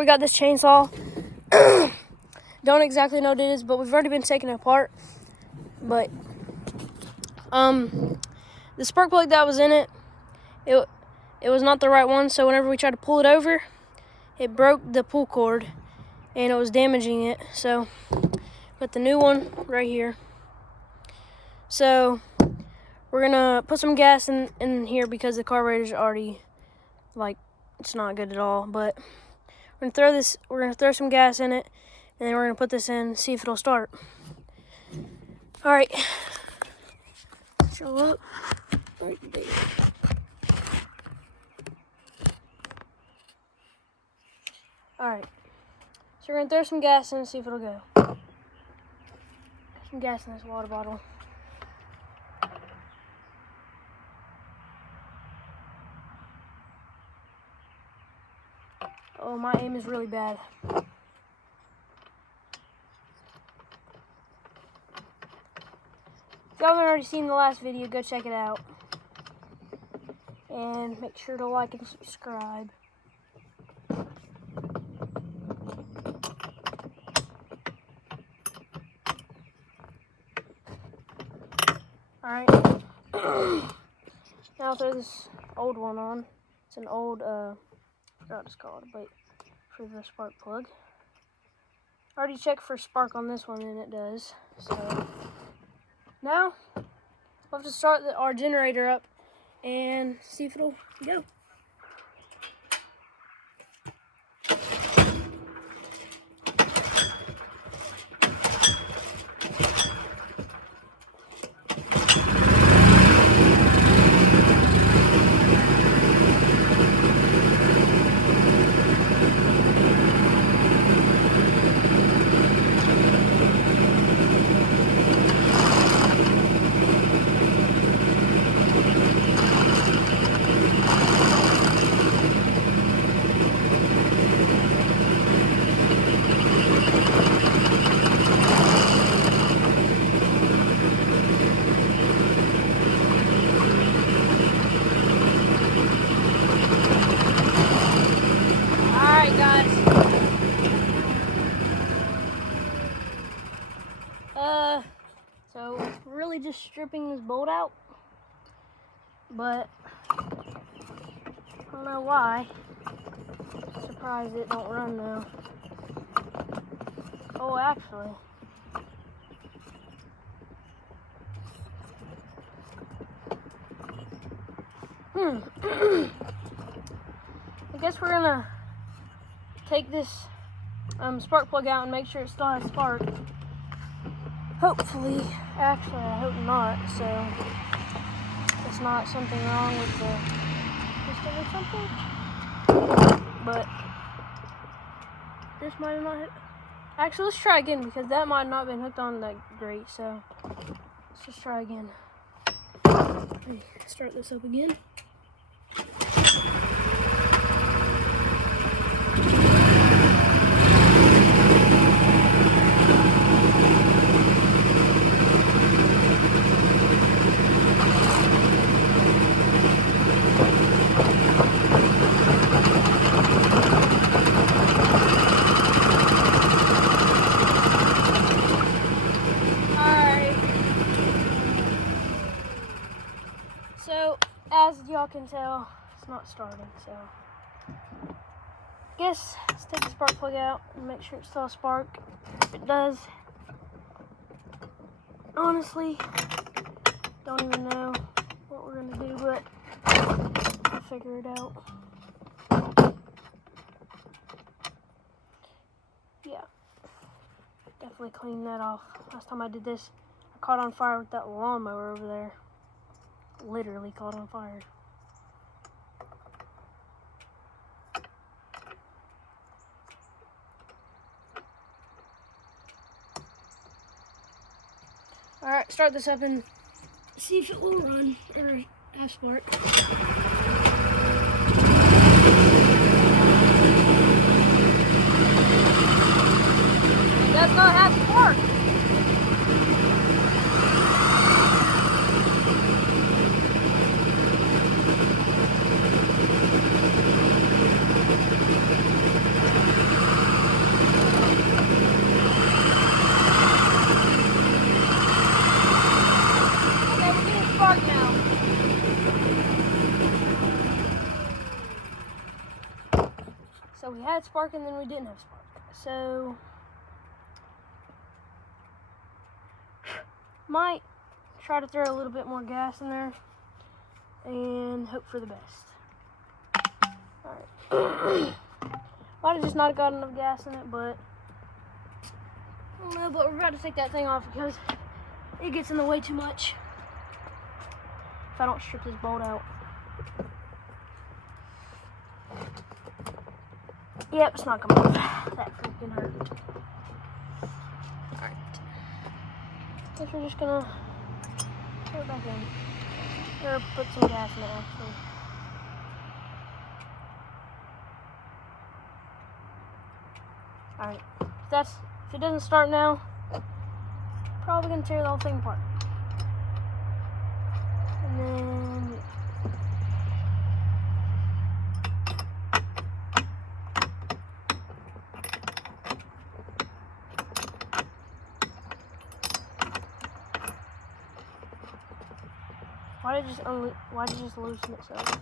We got this chainsaw. Don't exactly know what it is, but we've already been taking it apart. But the spark plug that was in it, it was not the right one. So whenever we tried to pull it over, it broke the pull cord, and it was damaging it. So put the new one right here. So we're gonna put some gas in here because the carburetor's already, like, it's not good at all. But we're gonna throw some gas in it, and then we're gonna put this in, see if it'll start. All right, show up right there. All right, so we're gonna throw some gas in and see if it'll go. Some gas in this water bottle. Oh, my aim is really bad. If you haven't already seen the last video, go check it out. And make sure to like and subscribe. Alright. Now I'll throw this old one on. It's an old, I forgot what it's called, but for the spark plug. I already checked for spark on this one, and it does. So now we'll have to start our generator up and see if it'll go. Alright guys, so really just stripping this bolt out, but I don't know why. Surprised it don't run though. Oh, actually. I guess we're gonna take this spark plug out and make sure it still has spark. Hopefully, actually I hope not, so it's not something wrong with the piston or something. But this might have not hit. Actually, let's try again because that might not have been hooked on that great, so let's just try again. Start this up again. So, as y'all can tell, it's not starting, so I guess let's take the spark plug out and make sure it still has spark. If it does, honestly, don't even know what we're gonna do, but I'll figure it out. Yeah, definitely clean that off. Last time I did this, I caught on fire with that lawnmower over there. Literally caught on fire. Alright, start this up and see if it will run or have spark. It does not have spark. had spark and then we didn't have spark. So might try to throw a little bit more gas in there and hope for the best. Alright. Might have just not got enough gas in it, but I don't know, but we're about to take that thing off because it gets in the way too much if I don't strip this bolt out. Yep, it's not coming off. That freaking hurt. Alright. Guess we're just gonna put it back in. Or put some gas in it, actually. Alright. If it doesn't start now, probably gonna tear the whole thing apart. And then why did it just loosen itself?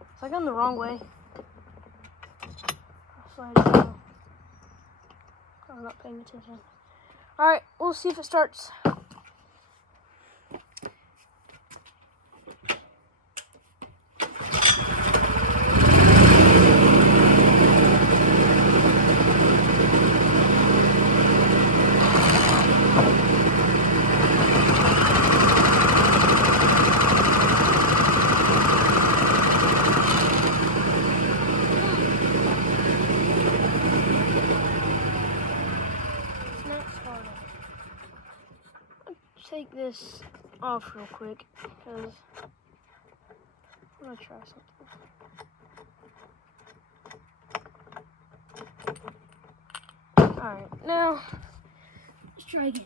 It's like going the wrong way. I'm not paying attention. Alright, we'll see if it starts. Take this off real quick because I'm gonna try something. Alright, now let's try again.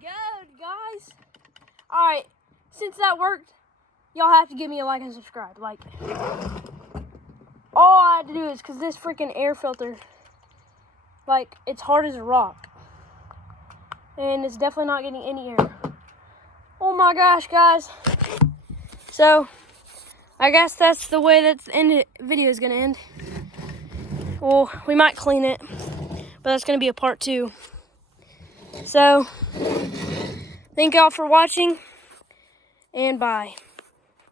Good, guys. Alright, since that worked, y'all have to give me a like and subscribe. Like, all I had to do is because this freaking air filter, like, it's hard as a rock. And it's definitely not getting any air. Oh my gosh, guys. So, I guess that's the way that the video is going to end. Well, we might clean it, but that's going to be a part 2. So, thank y'all for watching, and bye.